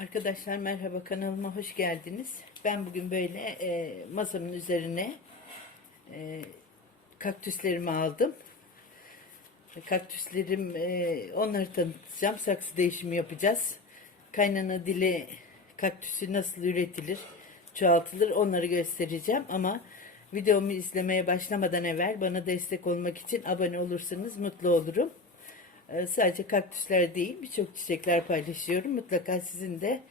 Arkadaşlar merhaba kanalıma hoş geldiniz. Ben bugün böyle e, masamın üzerine e, kaktüslerimi aldım. Kaktüslerim e, onları tanıtacağım. Saksı değişimi yapacağız. Kaynana dili kaktüsü nasıl üretilir, çoğaltılır onları göstereceğim. Ama videomu izlemeye başlamadan evvel bana destek olmak için abone olursanız mutlu olurum. Ee, Sadece kaktüsler değil birçok çiçekler paylaşıyorum. Mutlaka sizin de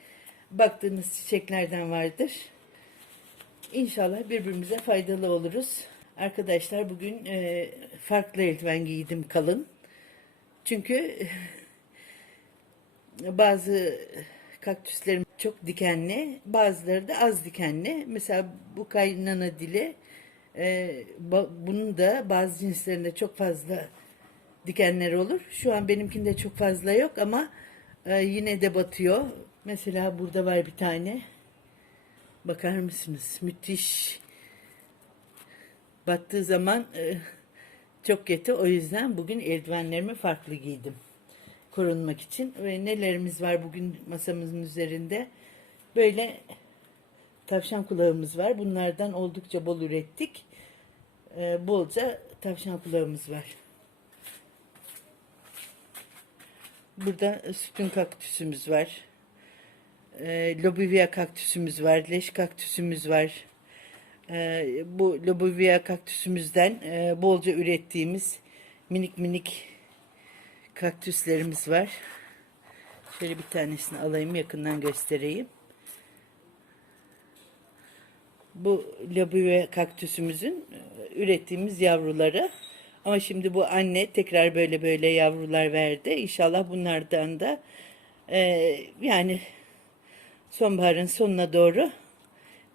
baktığınız çiçeklerden vardır. İnşallah birbirimize faydalı oluruz. Arkadaşlar bugün e, farklı eldiven giydim kalın. Çünkü bazı kaktüslerim çok dikenli, bazıları da az dikenli. Mesela bu kaynana dili e, bunun da bazı cinslerinde çok fazla dikenleri olur. Şu an benimkinde çok fazla yok ama e, yine de batıyor. Mesela burada var bir tane. Bakar mısınız? Müthiş. Battığı zaman e, çok kötü. O yüzden bugün eldivenlerimi farklı giydim. Korunmak için. Ve nelerimiz var bugün masamızın üzerinde? Böyle tavşan kulağımız var. Bunlardan oldukça bol ürettik. E, bolca tavşan kulağımız var. Burada sütun kaktüsümüz var. E, lobivia kaktüsümüz var. Leş kaktüsümüz var. E, bu lobivia kaktüsümüzden e, bolca ürettiğimiz minik minik kaktüslerimiz var. Şöyle bir tanesini alayım yakından göstereyim. Bu lobivia kaktüsümüzün e, ürettiğimiz yavruları. Ama şimdi bu anne tekrar böyle böyle yavrular verdi. İnşallah bunlardan da e, yani sonbaharın sonuna doğru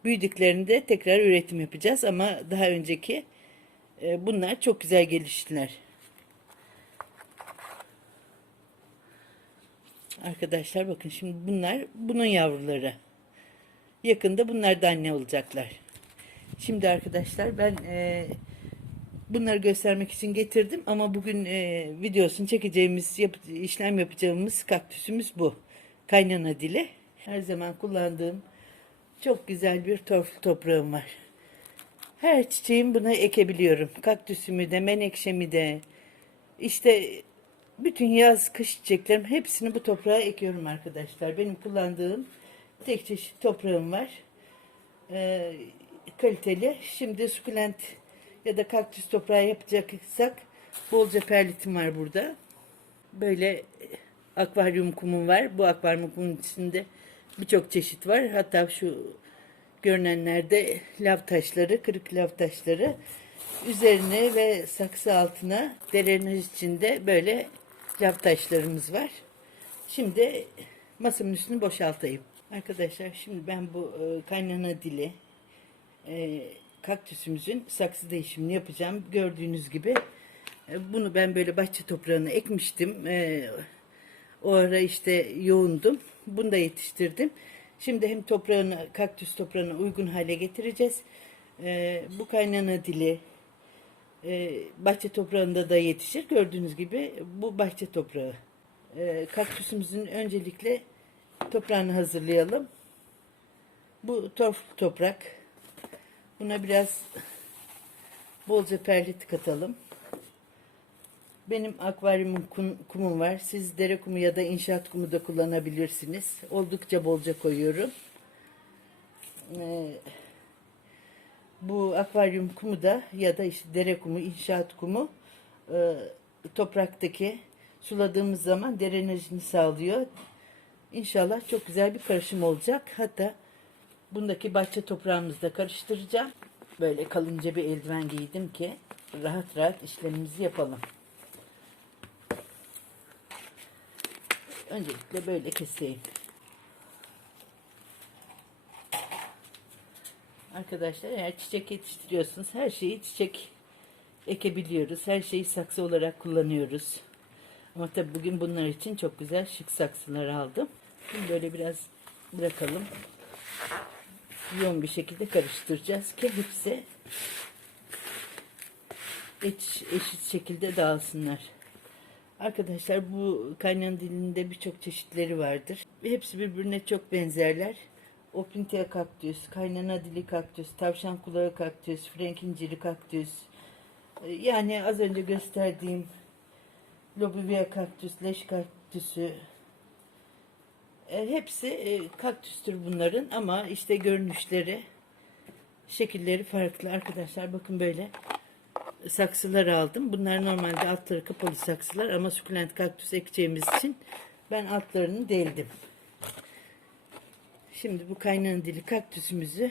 büyüdüklerinde tekrar üretim yapacağız. Ama daha önceki e, bunlar çok güzel geliştiler. Arkadaşlar bakın şimdi bunlar bunun yavruları. Yakında bunlar da anne olacaklar. Şimdi arkadaşlar ben e, bunları göstermek için getirdim ama bugün e, videosunu çekeceğimiz yap, işlem yapacağımız kaktüsümüz bu. Kaynana dili. Her zaman kullandığım çok güzel bir torflu toprağım var. Her çiçeğim buna ekebiliyorum. Kaktüsümü de, menekşemi de, işte bütün yaz, kış çiçeklerim hepsini bu toprağa ekiyorum arkadaşlar. Benim kullandığım tek çeşit toprağım var. Ee, kaliteli. Şimdi sukulent ya da kaktüs toprağı yapacaksak bolca perlitim var burada. Böyle akvaryum kumum var. Bu akvaryum kumun içinde birçok çeşit var. Hatta şu görünenlerde lav taşları, kırık lav taşları üzerine ve saksı altına derenaj içinde böyle lav taşlarımız var. Şimdi masamın üstünü boşaltayım. Arkadaşlar şimdi ben bu e, kaynana dili e, kaktüsümüzün saksı değişimini yapacağım. Gördüğünüz gibi e, bunu ben böyle bahçe toprağına ekmiştim. E, o ara işte yoğundum. Bunu da yetiştirdim. Şimdi hem toprağını, kaktüs toprağına uygun hale getireceğiz. E, bu kaynana dili bahçe toprağında da yetişir. Gördüğünüz gibi bu bahçe toprağı. Kaktüsümüzün öncelikle toprağını hazırlayalım. Bu torf toprak. Buna biraz bolca perlit katalım. Benim akvaryumum kum, kumum var. Siz dere kumu ya da inşaat kumu da kullanabilirsiniz. Oldukça bolca koyuyorum. Ee, bu akvaryum kumu da ya da işte dere kumu, inşaat kumu e, topraktaki suladığımız zaman drenajını sağlıyor. İnşallah çok güzel bir karışım olacak. Hatta bundaki bahçe toprağımızı da karıştıracağım. Böyle kalınca bir eldiven giydim ki rahat rahat işlemimizi yapalım. Öncelikle böyle keseyim. Arkadaşlar eğer çiçek yetiştiriyorsunuz her şeyi çiçek ekebiliyoruz. Her şeyi saksı olarak kullanıyoruz. Ama tabi bugün bunlar için çok güzel şık saksılar aldım. Şimdi böyle biraz bırakalım. Yoğun bir şekilde karıştıracağız ki hepsi eş, eşit şekilde dağılsınlar. Arkadaşlar bu kaynan dilinde birçok çeşitleri vardır. Hepsi birbirine çok benzerler. Opintia kaktüs, kaynana dili kaktüs, tavşan kulağı kaktüs, frank inciri kaktüs. Yani az önce gösterdiğim lobivia kaktüs, leş kaktüsü. E, Hepsi e, kaktüstür bunların ama işte görünüşleri, şekilleri farklı arkadaşlar. Bakın böyle saksılar aldım. Bunlar normalde altları kapalı saksılar ama sukulent kaktüs ekeceğimiz için ben altlarını deldim. Şimdi bu kaynanan dili kaktüsümüzü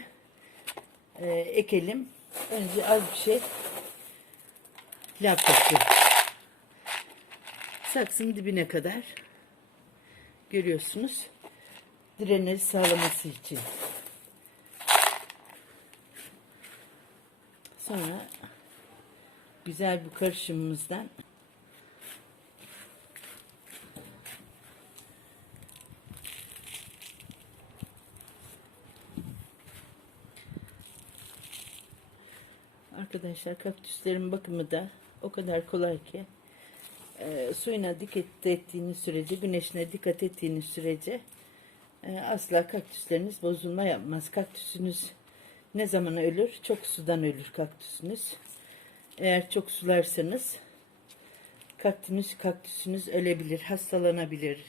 e, ekelim. Önce az bir şey laf yapıyorum. Saksının dibine kadar görüyorsunuz. Drenaj sağlaması için. Sonra güzel bu karışımımızdan Arkadaşlar kaktüslerin bakımı da o kadar kolay ki e, suyuna dikkat ettiğiniz sürece, güneşine dikkat ettiğiniz sürece e, asla kaktüsleriniz bozulma yapmaz. Kaktüsünüz ne zaman ölür? Çok sudan ölür kaktüsünüz. Eğer çok sularsanız kaktüsünüz, kaktüsünüz ölebilir, hastalanabilir,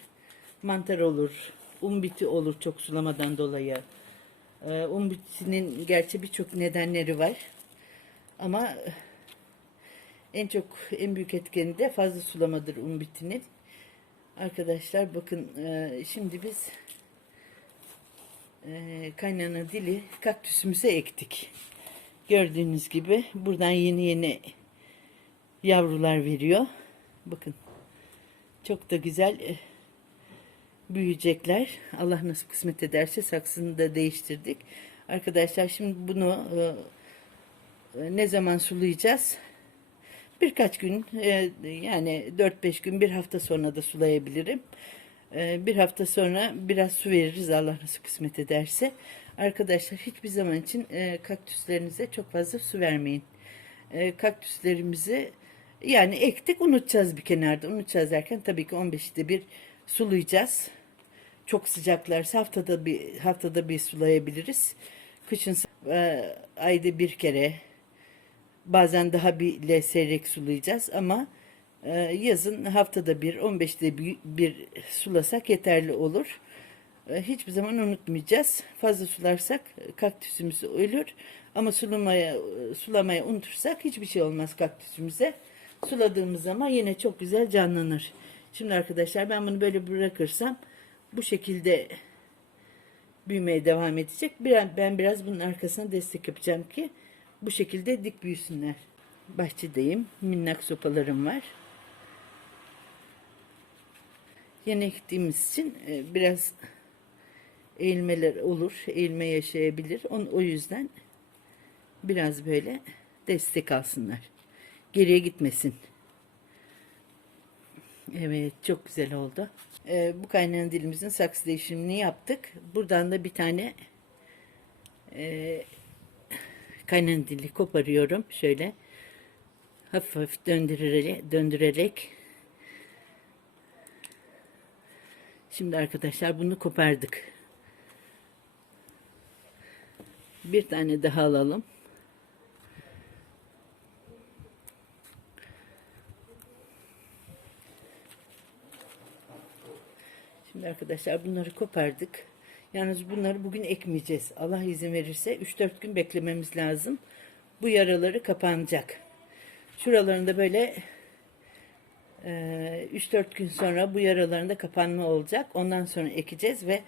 mantar olur, un biti olur çok sulamadan dolayı. Ee, un bitinin gerçi birçok nedenleri var. Ama en çok en büyük etkeni de fazla sulamadır un bitinin. Arkadaşlar bakın e, şimdi biz e, kaynana dili kaktüsümüze ektik. Gördüğünüz gibi buradan yeni yeni yavrular veriyor. Bakın çok da güzel e, büyüyecekler. Allah nasıl kısmet ederse saksını da değiştirdik. Arkadaşlar şimdi bunu e, e, ne zaman sulayacağız? Birkaç gün e, yani 4-5 gün bir hafta sonra da sulayabilirim. E, bir hafta sonra biraz su veririz Allah nasıl kısmet ederse. Arkadaşlar hiçbir zaman için e, kaktüslerinize çok fazla su vermeyin. Kaktüslerimizi yani ektik unutacağız bir kenarda. Unutacağız derken tabii ki 15'te bir sulayacağız. Çok sıcaklarsa haftada bir haftada bir sulayabiliriz. Kışın ayda bir kere bazen daha bile seyrek sulayacağız ama e, yazın haftada bir 15'te bir, sulasak yeterli olur. E, hiçbir zaman unutmayacağız. Fazla sularsak kaktüsümüz ölür ama sulamaya sulamaya unutursak hiçbir şey olmaz kaktüsümüze. Suladığımız zaman yine çok güzel canlanır. Şimdi arkadaşlar ben bunu böyle bırakırsam bu şekilde büyümeye devam edecek. Ben biraz bunun arkasına destek yapacağım ki bu şekilde dik büyüsünler. Bahçedeyim. Minnak sopalarım var. Yeni ektiğimiz için e, biraz eğilmeler olur. Eğilme yaşayabilir. On, o yüzden biraz böyle destek alsınlar. Geriye gitmesin. Evet çok güzel oldu. Ee, bu kaynayan dilimizin saksı değişimini yaptık. Buradan da bir tane e, kaynayan dili koparıyorum. Şöyle hafif hafif döndürerek, döndürerek. Şimdi arkadaşlar bunu kopardık. Bir tane daha alalım. Şimdi arkadaşlar bunları kopardık. Yalnız bunları bugün ekmeyeceğiz. Allah izin verirse 3-4 gün beklememiz lazım. Bu yaraları kapanacak. Şuralarında böyle e, 3-4 gün sonra bu yaralarında kapanma olacak. Ondan sonra ekeceğiz ve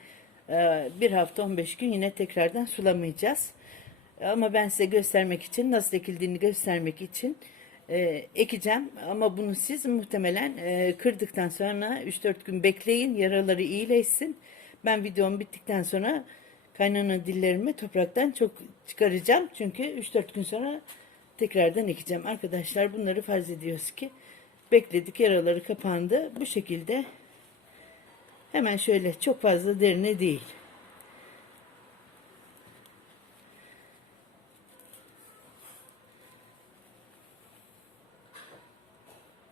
e, bir hafta 15 gün yine tekrardan sulamayacağız. Ama ben size göstermek için nasıl ekildiğini göstermek için e, ekeceğim. Ama bunu siz muhtemelen e, kırdıktan sonra 3-4 gün bekleyin. Yaraları iyileşsin. Ben videom bittikten sonra kaynana dillerimi topraktan çok çıkaracağım. Çünkü 3-4 gün sonra tekrardan ekeceğim. Arkadaşlar bunları farz ediyoruz ki bekledik yaraları kapandı. Bu şekilde hemen şöyle çok fazla derine değil.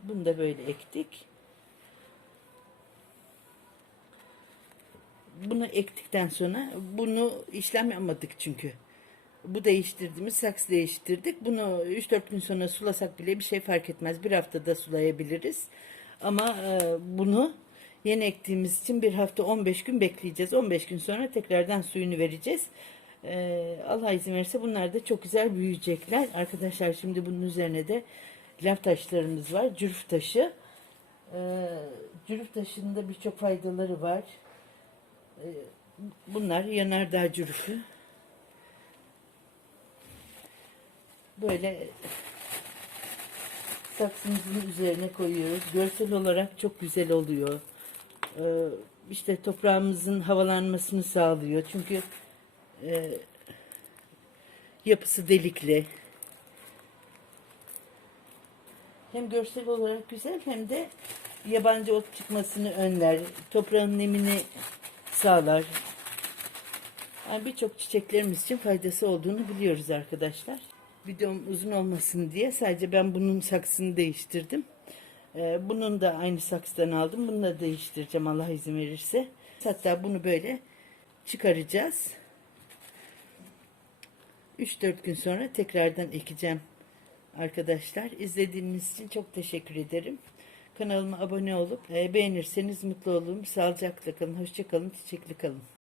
Bunu da böyle ektik. Bunu ektikten sonra bunu işlem yapmadık çünkü. Bu değiştirdiğimiz saksı değiştirdik. Bunu 3-4 gün sonra sulasak bile bir şey fark etmez. Bir haftada sulayabiliriz. Ama e, bunu yeni ektiğimiz için bir hafta 15 gün bekleyeceğiz. 15 gün sonra tekrardan suyunu vereceğiz. E, Allah izin verirse bunlar da çok güzel büyüyecekler. Arkadaşlar şimdi bunun üzerine de laf taşlarımız var. Cürf taşı. E, cürf taşında birçok faydaları var. E, bunlar yanardağ cürfü. Böyle saksımızın üzerine koyuyoruz. Görsel olarak çok güzel oluyor. Ee, işte toprağımızın havalanmasını sağlıyor. Çünkü e, yapısı delikli. Hem görsel olarak güzel hem de yabancı ot çıkmasını önler. Toprağın nemini sağlar. Yani birçok çiçeklerimiz için faydası olduğunu biliyoruz arkadaşlar. Videom uzun olmasın diye sadece ben bunun saksını değiştirdim. Ee, bunun da aynı saksıdan aldım. Bunu da değiştireceğim Allah izin verirse. Hatta bunu böyle çıkaracağız. 3-4 gün sonra tekrardan ekeceğim arkadaşlar. İzlediğiniz için çok teşekkür ederim. Kanalıma abone olup e, beğenirseniz mutlu olurum. Sağlıcakla kalın, hoşça kalın, çiçekli kalın.